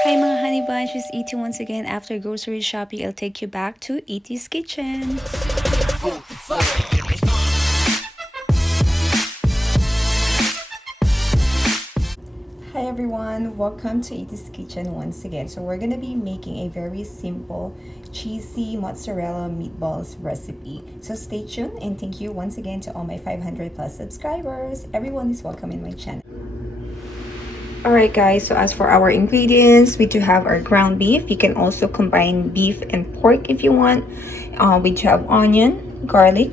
Hi mga honey bunch, it's Iti once again. After grocery shopping, I'll take you back to Iti's kitchen. Hi everyone, welcome to Iti's kitchen once again. So we're gonna be making a very simple cheesy mozzarella meatballs recipe. So stay tuned and thank you once again to all my 500 plus subscribers. Everyone is welcome in my channel. Alright guys, so as for our ingredients, we do have our ground beef. You can also combine beef and pork if you want. We do have onion, garlic,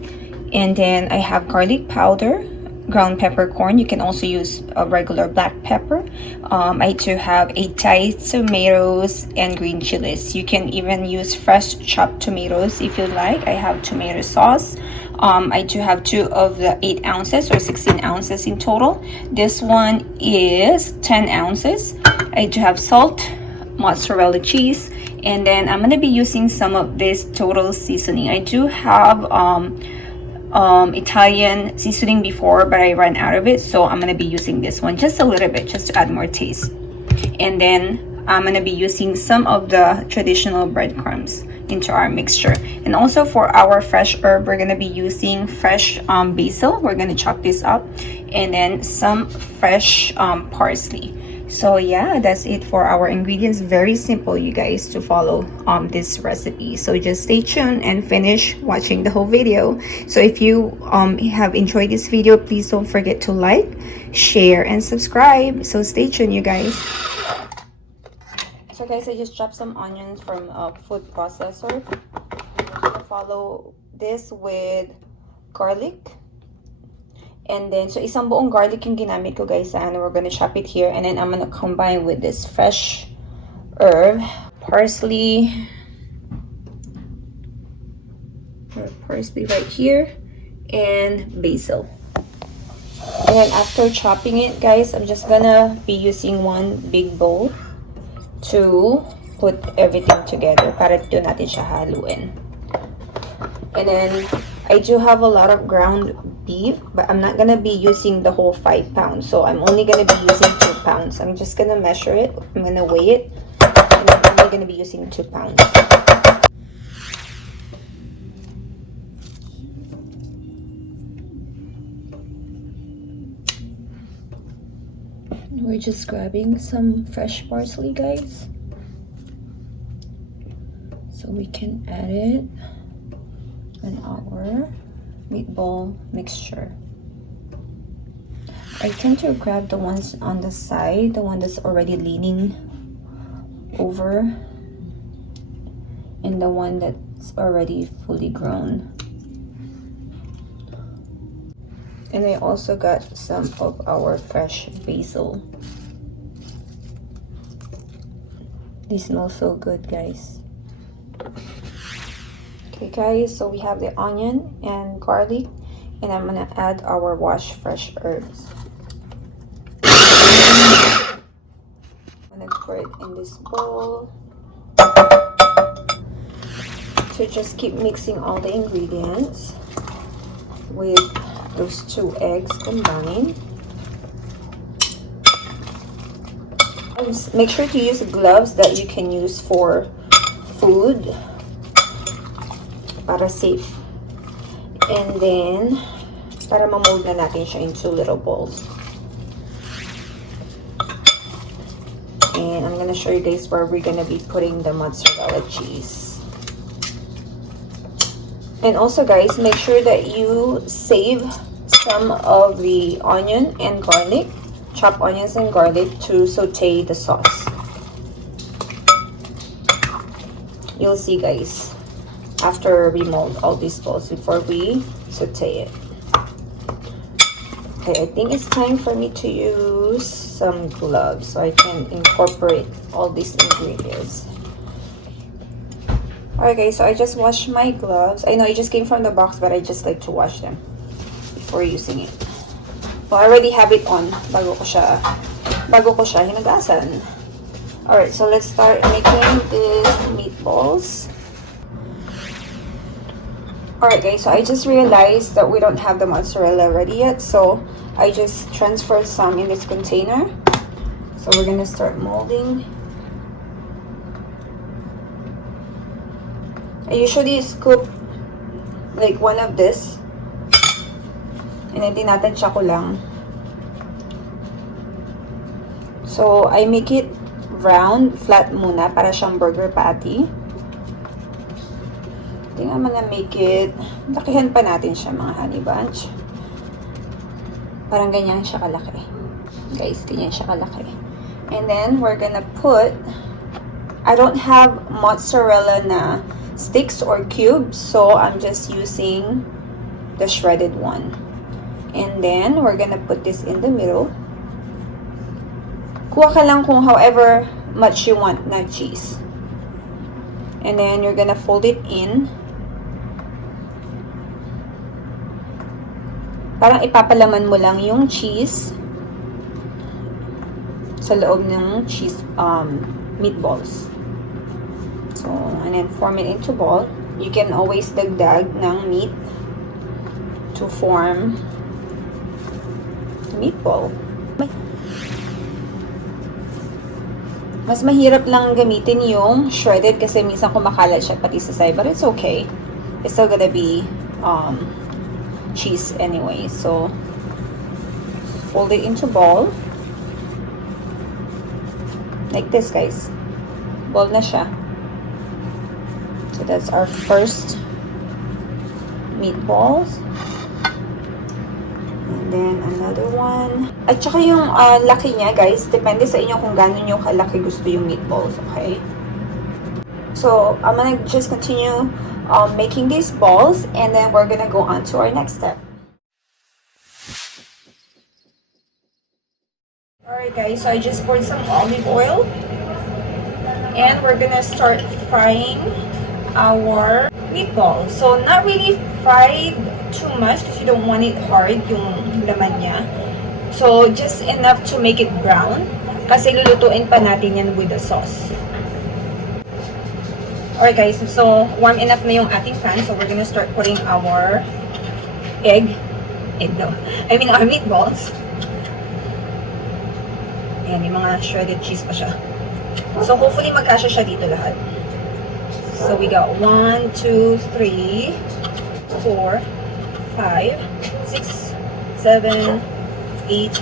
and then I have garlic powder, ground peppercorn. You can also use a regular black pepper. I do have diced tomatoes and green chilies. You can even use fresh chopped tomatoes if you like. I have tomato sauce. I do have 2 of the 8 ounces or 16 ounces in total. This one is 10 ounces. I do have salt, mozzarella cheese, and then I'm gonna be using some of this total seasoning. I do have Italian seasoning before, but I ran out of it, so I'm gonna be using this one just a little bit, just to add more taste. And then I'm gonna be using some of the traditional breadcrumbs into our mixture. And also for our fresh herb, we're gonna be using fresh basil. We're gonna chop this up, and then some fresh parsley. So yeah, that's it for our ingredients. Very simple, you guys, to follow this recipe. So just stay tuned and finish watching the whole video. So if you have enjoyed this video, please don't forget to like, share, and subscribe. So stay tuned, you guys. So guys, I just chopped some onions from a food processor. I'll follow this with garlic. And then, so isang buong garlic yung ginamit ko guys, and we're gonna chop it here. And then I'm gonna combine with this fresh herb, parsley right here, and basil. And then after chopping it guys, I'm just gonna be using one big bowl to put everything together para dito natin siya haluin. And then I do have a lot of ground beef, but I'm not gonna be using the whole 5 pounds, so I'm only gonna be using 2 pounds. I'm just gonna measure it, I'm gonna weigh it, and I'm only gonna be using 2 pounds. We're just grabbing some fresh parsley guys, so we can add it in our meatball mixture. I tend to grab the ones on the side, the one that's already leaning over, and the one that's already fully grown. And I also got some of our fresh basil. They smell so good guys. Okay guys, so we have the onion and garlic, and I'm gonna add our washed fresh herbs. I'm gonna pour it in this bowl. So just keep mixing all the ingredients with those 2 eggs combined. And make sure to use gloves that you can use for food, para safe. And then para ma-mold na natin siya into little balls. And I'm gonna show you guys where we're gonna be putting the mozzarella cheese. And also guys, make sure that you save some of the onion and garlic, chopped onions and garlic, to saute the sauce. You'll see guys after we mold all these balls before we saute it. Okay, I think it's time for me to use some gloves so I can incorporate all these ingredients. Alright guys, so I just washed my gloves. I know it just came from the box, but I just like to wash them before using it. Well, I already have it on bago ko siya hinugasan. Alright, so let's start making these meatballs. Alright guys, so I just realized that we don't have the mozzarella ready yet, so I just transferred some in this container. So we're gonna start molding I usually scoop like one of this. And then tinatansya ko lang. So, I make it round, flat muna para siyang burger patty. I think I'm gonna make it, lakihan pa natin siya mga HoneyBunch. Parang ganyan siya kalaki. Guys, ganyan siya kalaki. And then, we're gonna put, I don't have mozzarella na sticks or cubes, so I'm just using the shredded one. And then, we're gonna put this in the middle. Kuha ka lang kung however much you want na cheese. And then, you're gonna fold it in. Parang ipapalaman mo lang yung cheese sa loob ng cheese meatballs. So, and then form it into ball. You can always dagdag ng meat to form the meatball. Mas mahirap lang gamitin yung shredded kasi minsan kumakalat siya pati sa side, but it's okay. It's still gonna be cheese anyway. So, fold it into ball. Like this, guys. Ball na siya. So, that's our first meatballs. And then, another one. At saka yung laki niya, guys, depende sa inyo kung gano'n yung kalaki gusto yung meatballs, okay? So, I'm gonna just continue making these balls, and then we're gonna go on to our next step. Alright, guys, so I just poured some olive oil, and we're gonna start frying our meatballs. So, not really fried too much because you don't want it hard, yung laman niya. So, just enough to make it brown kasi lulutuin pa natin yan with the sauce. Alright guys, so warm enough na yung ating pan. So, we're gonna start putting our our meatballs. Ayan, may mga shredded cheese pa siya. So, hopefully magkasya siya dito lahat. So, we got 1, 2, 3, 4, 5, 6, 7, 8,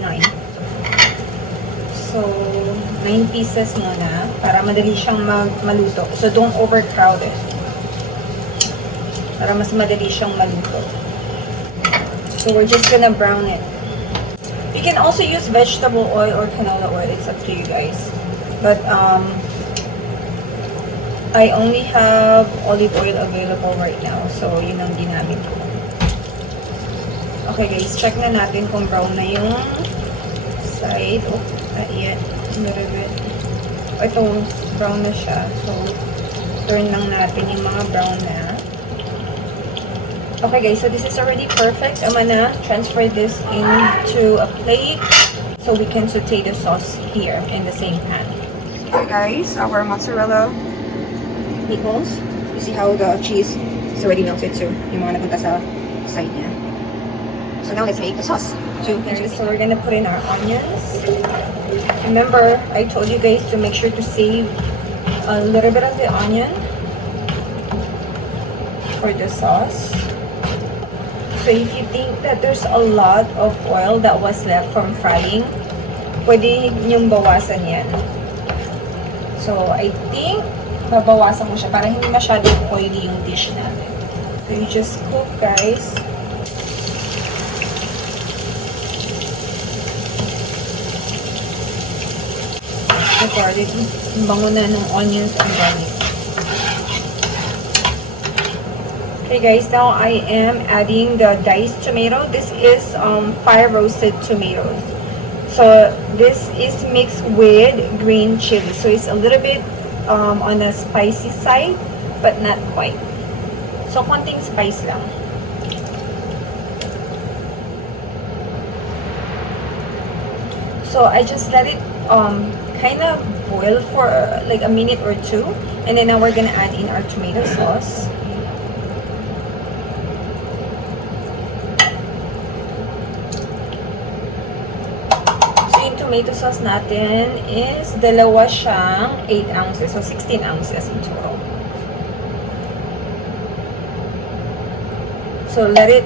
9. So, 9 pieces muna para madali siyang maluto. So, don't overcrowd it. Para mas madali siyang maluto. So, we're just gonna brown it. You can also use vegetable oil or canola oil. It's up to you guys. But, I only have olive oil available right now. So, yun ang ginamit ko. Okay guys, check na natin kung brown na yung side. Oh, ayan. A little bit. Ito, brown na siya. So, turn lang natin yung mga brown na. Okay guys, so this is already perfect. I'm gonna transfer this into a plate so we can saute the sauce here in the same pan. Okay guys, our mozzarella meatballs. You see how the cheese is already melted too. Yung mga napunta sa side niya. So now let's make the sauce. So we're gonna put in our onions. Remember, I told you guys to make sure to save a little bit of the onion for the sauce. So if you think that there's a lot of oil that was left from frying, pwede niyong bawasan yan. So I think babawasan ko siya para hindi masyadong oily yung dish natin. So you just cook, guys. The garlic, bango na ng onions and garlic. Okay guys, now I am adding the diced tomato. This is fire roasted tomatoes. So this is mixed with green chili. So it's a little bit on the spicy side, but not quite. So, konting spice lang. So, I just let it kind of boil for like a minute or two. And then now we're gonna add in our tomato sauce. Tomato sauce natin is dalawa siyang 8 ounces. So, 16 ounces in total. So let it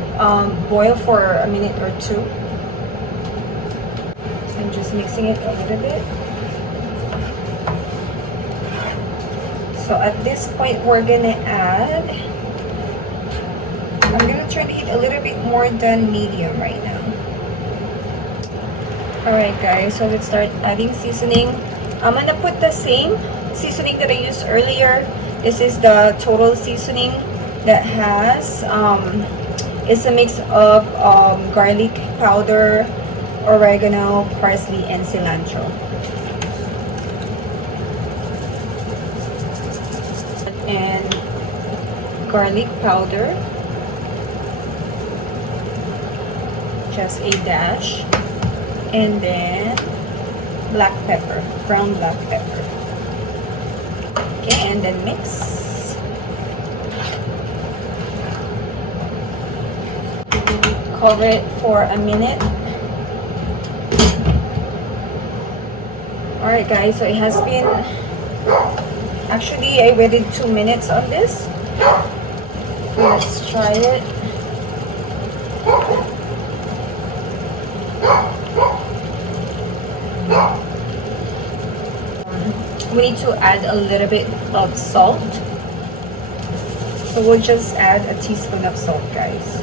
boil for a minute or two. I'm just mixing it a little bit. So at this point, we're gonna add, I'm gonna try to heat a little bit more than medium right now. Alright guys, so let's start adding seasoning. I'm gonna put the same seasoning that I used earlier. This is the total seasoning that has, it's a mix of garlic powder, oregano, parsley, and cilantro. And garlic powder, just a dash, and then black pepper, ground black pepper. Okay, and then mix. Cover it for a minute. Alright guys, so it has been, actually I waited 2 minutes on this. So let's try it. We need to add a little bit of salt. So we'll just add a teaspoon of salt, guys.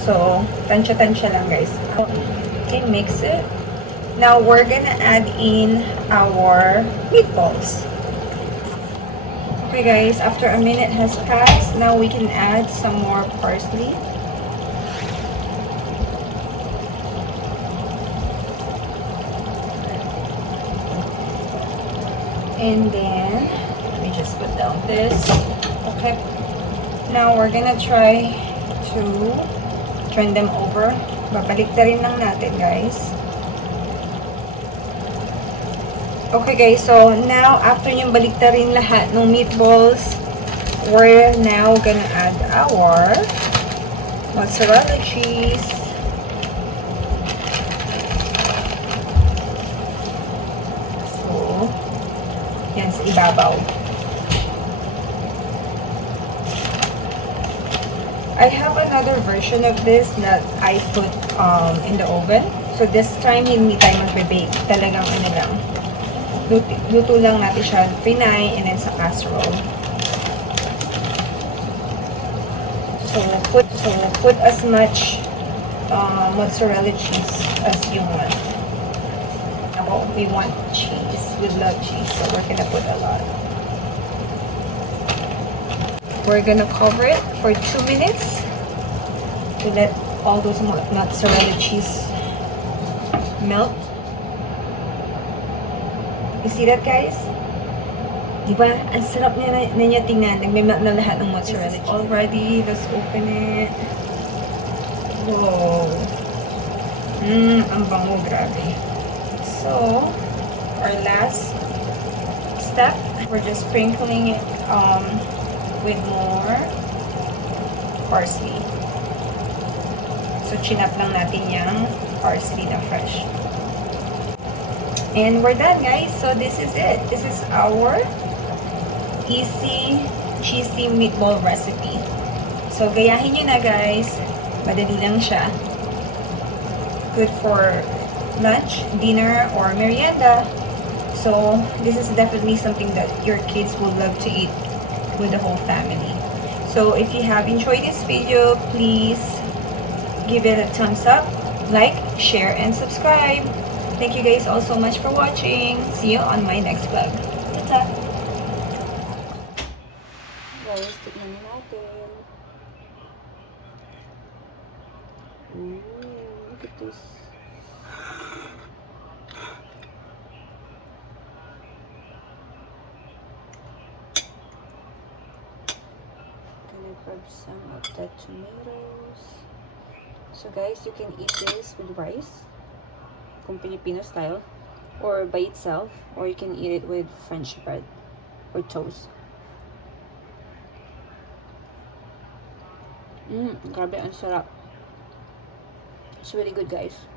So, tansya-tansya lang, guys. Okay, mix it. Now, we're gonna add in our meatballs. Okay, guys, after a minute has passed, now we can add some more parsley. And then, let me just put down this. Okay. Now, we're gonna try to turn them over. Babaliktarin lang natin, guys. Okay, guys. So, now, after yung baliktarin lahat ng meatballs, we're now gonna add our mozzarella cheese. Yan sa ibabaw. I have another version of this that I put in the oven. So this time, hindi tayo magbe-bake. Talagang ano lang. Luto lang natin siya, pinay, and then sa casserole. So put as much mozzarella cheese as you want. Now, we want cheese. We love cheese, so we're gonna put a lot. We're gonna cover it for 2 minutes to let all those mozzarella cheese melt. You see that, guys? Diba? Ang sarap niya tingnan. Nagme-melt na lahat ng mozzarella cheese. Already, let's open it. Whoa. Ang bango, grabe. So, our last step, we're just sprinkling it with more parsley. So, chinap lang natin yung parsley na fresh. And we're done, guys. So, this is it. This is our easy, cheesy meatball recipe. So, gayahin nyo na, guys. Madali lang siya. Good for lunch, dinner, or merienda. So this is definitely something that your kids will love to eat with the whole family. So if you have enjoyed this video, please give it a thumbs up, like, share, and subscribe. Thank you guys all so much for watching. See you on my next vlog. Ta-ta! Guys, tignan natin. Look at this. Grab some of the tomatoes. So guys, you can eat this with rice, kung Filipino style, or by itself, or you can eat it with French bread or toast. Grabe, ang sarap. It's really good, guys.